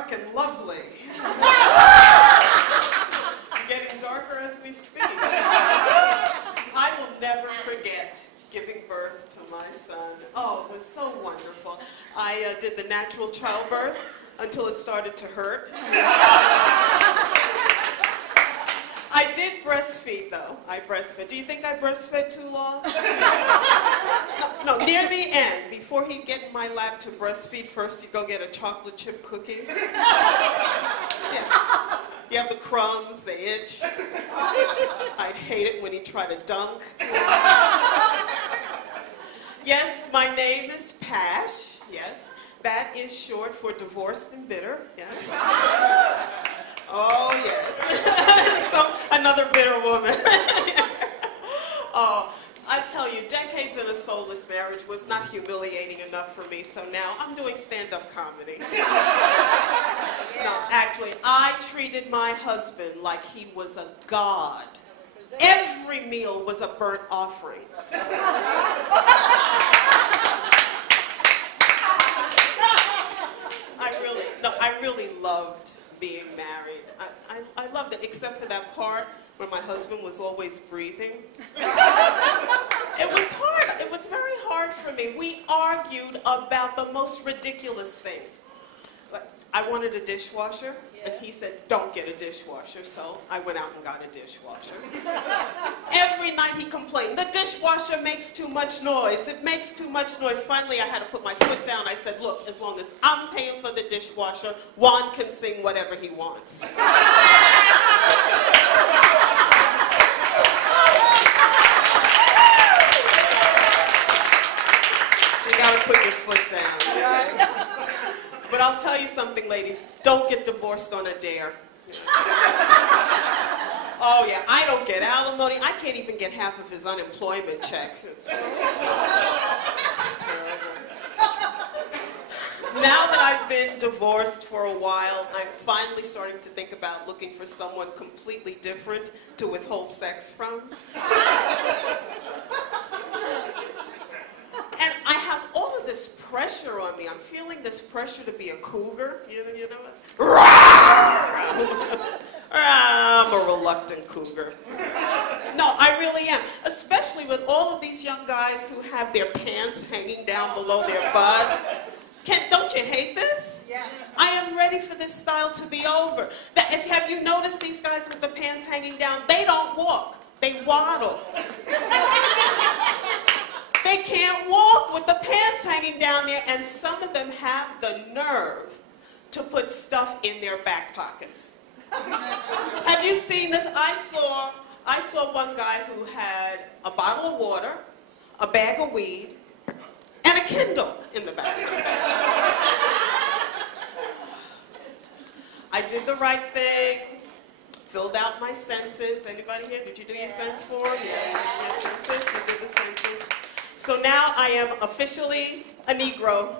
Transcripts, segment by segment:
dark and lovely. Getting darker as we speak. I will never forget giving birth to my son. Oh, it was so wonderful. I did the natural childbirth until it started to hurt. I did breastfeed, though. I breastfed. Do you think I breastfed too long? No, near the end, before he'd get in my lap to breastfeed, first you go get a chocolate chip cookie. Yeah. You have the crumbs, they itch. I'd hate it when he tried to dunk. Yes, my name is Pash. Yes, that is short for divorced and bitter. Yes. Oh, yes. Another bitter woman. Oh, I tell you, decades in a soulless marriage was not humiliating enough for me, so now I'm doing stand-up comedy. No, actually, I treated my husband like he was a god. Every meal was a burnt offering. I really loved being married. I loved it, except for that part where my husband was always breathing. It was hard. It was very hard for me. We argued about the most ridiculous things. I wanted a dishwasher, and he said, don't get a dishwasher, so I went out and got a dishwasher. Every night he complained, the dishwasher makes too much noise, it makes too much noise. Finally, I had to put my foot down. I said, look, as long as I'm paying for the dishwasher, Juan can sing whatever he wants. You gotta put your foot down, right? But I'll tell you something, ladies, don't get divorced on a dare. Oh yeah, I don't get alimony. I can't even get half of his unemployment check. It's terrible. Now that I've been divorced for a while, I'm finally starting to think about looking for someone completely different to withhold sex from. And I have all of this pressure on me. I'm feeling this pressure to be a cougar. You know what? I'm a reluctant cougar. No, I really am. Especially with all of these young guys who have their pants hanging down below their butt. Don't you hate this? Yeah. I am ready for this style to be over. Have you noticed these guys with the pants hanging down? They don't walk. They waddle. They can't walk with the pants hanging down there, and some of them have the nerve to put stuff in their back pockets. Have you seen this? I saw one guy who had a bottle of water, a bag of weed, and a Kindle in the back. I did the right thing, filled out my census. Anybody here? Did you do your census form? Yeah, census. We did the census. So now I am officially a Negro.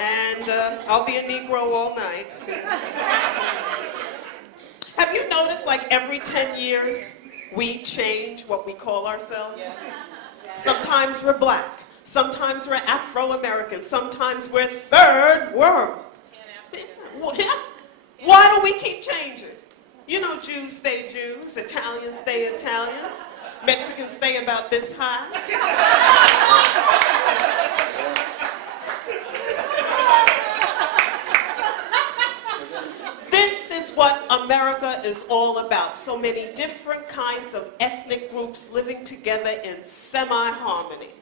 And I'll be a Negro all night. Have you noticed, like, every 10 years, we change what we call ourselves? Yeah. Sometimes we're black. Sometimes we're Afro-American. Sometimes we're third world. Why do we keep changing? You know, Jews stay Jews, Italians stay Italians, Mexicans stay about this high. This is what America is all about. So many different kinds of ethnic groups living together in semi-harmony.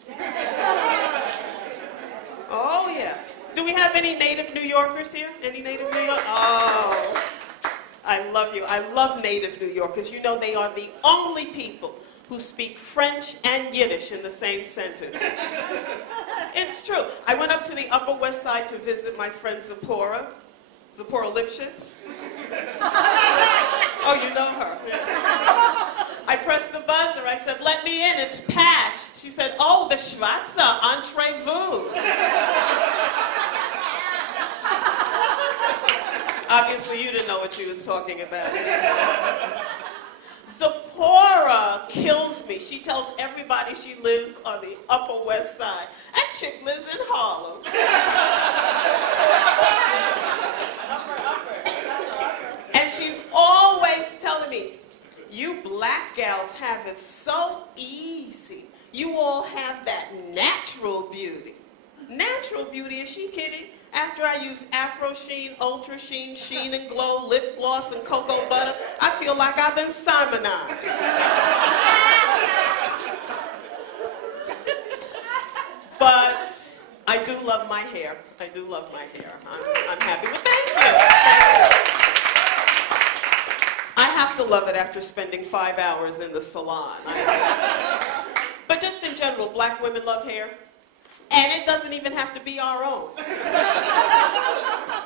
Oh, yeah. Do we have any native New Yorkers here? Any native New Yorkers? Oh, I love you. I love native New Yorkers. You know, they are the only people who speak French and Yiddish in the same sentence. It's true. I went up to the Upper West Side to visit my friend Zipporah Lipschitz. Oh, you know her. I pressed the buzzer. I said, let me in. It's Pash. She said, oh, the Schwarzer, entrez-vous. Obviously, you didn't know what she was talking about. Zipporah kills me. She tells everybody she lives on the Upper West Side. And that chick lives in Harlem. And she's always telling me, you black gals have it so easy. You all have that natural beauty. Natural beauty, is she kidding? After I use Afro Sheen, Ultra Sheen, Sheen and Glow, lip gloss, and cocoa butter, I feel like I've been Simonized. But I do love my hair. I do love my hair. I'm happy with it. Thank you. Thank you. I have to love it after spending 5 hours in the salon. But just in general, black women love hair. And it doesn't even have to be our own.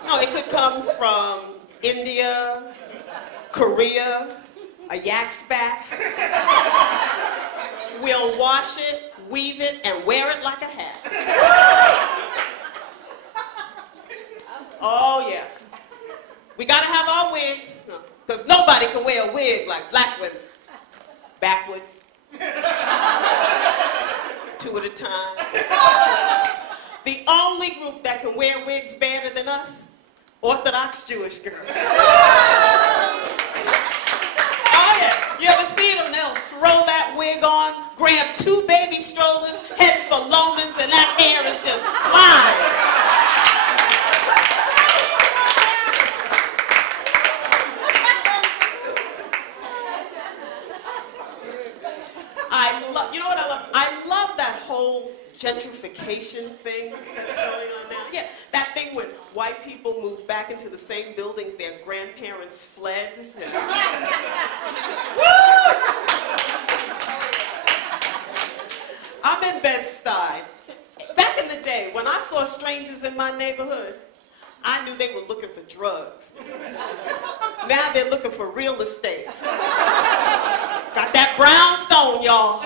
No, it could come from India, Korea, a yak's back. We'll wash it, weave it, and wear it like a hat. Oh, yeah. We gotta have our wigs, because nobody can wear a wig like black women. Backwards. 2 at a time. The only group that can wear wigs better than us, Orthodox Jewish girls. Oh yeah, you ever see them? They'll throw that wig on, grab 2 baby strollers, head for Loman's, and that hair is just flying. You know what I love? I love that whole gentrification thing that's going on now. Yeah, that thing when white people move back into the same buildings their grandparents fled. I'm in Bed-Stuy. Back in the day, when I saw strangers in my neighborhood, I knew they were looking for drugs. Now they're looking for real estate. Got that brownstone, y'all.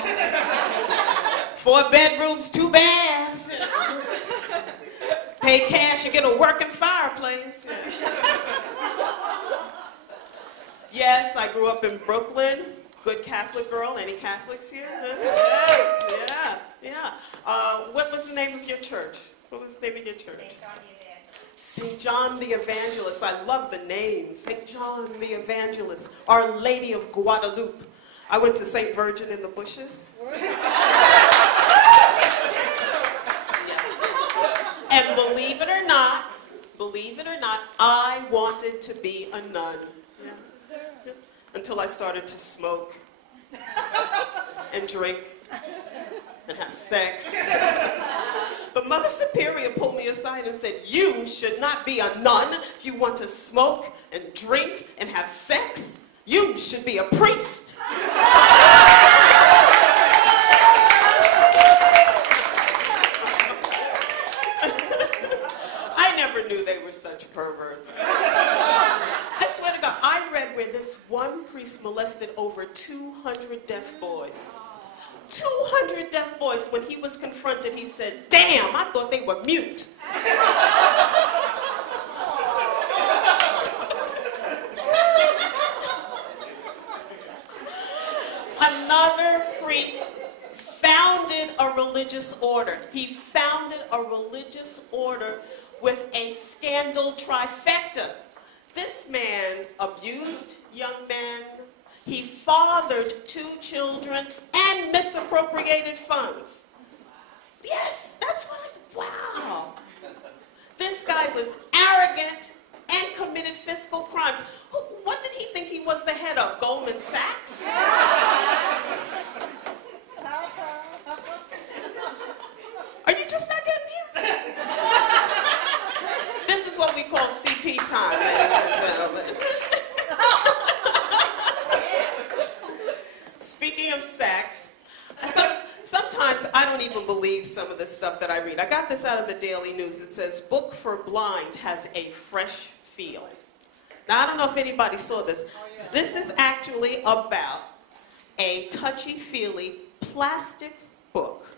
4 bedrooms, 2 baths. Pay cash, you get a working fireplace. Yes, I grew up in Brooklyn. Good Catholic girl. Any Catholics here? Yeah. What was the name of your church? What was the name of your church? St. John the Evangelist. I love the name. St. John the Evangelist. Our Lady of Guadalupe. I went to St. Virgin in the Bushes. And believe it or not, I wanted to be a nun. Yeah. Until I started to smoke and drink and have sex. But Mother Superior pulled me aside and said, you should not be a nun. If you want to smoke and drink and have sex, you should be a priest. I never knew they were such perverts. I swear to God, I read where this one priest molested over 200 deaf boys. 200 deaf boys. When he was confronted, he said, damn, I thought they were mute. Another priest founded a religious order. He founded a religious order with a scandal trifecta. This man abused young men. He fathered 2 children and misappropriated funds. Yes, that's what I said. Wow. This guy was arrogant and committed fiscal crimes. What did he think he was the head of? Goldman Sachs? Are you just not getting here? This is what we call CP time, ladies and gentlemen. Speaking of sex, sometimes I don't even believe some of the stuff that I read. I got this out of the Daily News. It says, Book for Blind has a fresh feel. Now, I don't know if anybody saw this. This is actually about a touchy-feely plastic book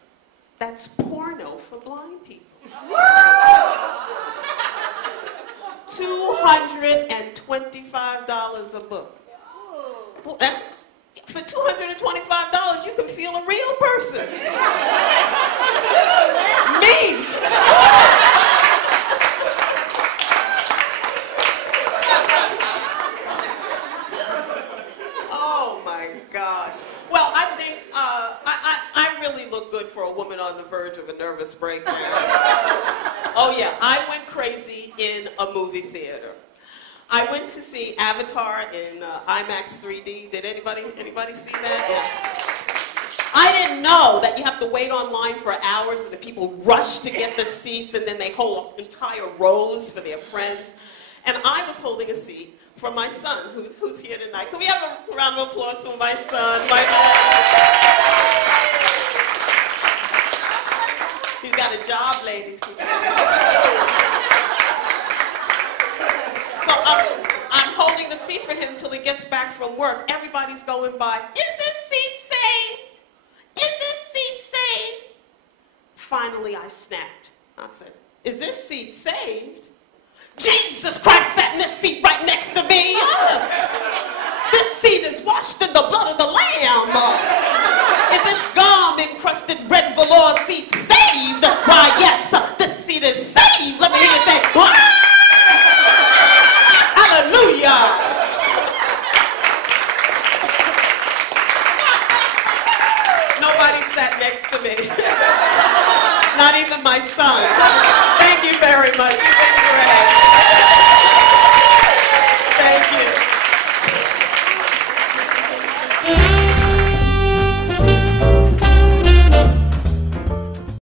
that's porno for blind people. $225 a book. Well, that's, for $225, you can feel a real person. Me? verge of a nervous breakdown. Oh yeah, I went crazy in a movie theater. I went to see Avatar in IMAX 3D. Did anybody see that? Yeah. I didn't know that you have to wait online for hours and the people rush to get the seats and then they hold entire rows for their friends. And I was holding a seat for my son, who's here tonight. Can we have a round of applause for my son? He's got a job, ladies. So I'm holding the seat for him till he gets back from work. Everybody's going by. Is this seat saved? Is this seat saved? Finally, I snapped. I said, is this seat saved? Jesus Christ sat in this seat right next to me. This seat is washed in the blood of the Lamb. Is this gum-encrusted red velour seat saved? Why, yes, this seat is saved. Let me hear you say, ah! Hallelujah. Nobody sat next to me. Not even my son. Thank you very much.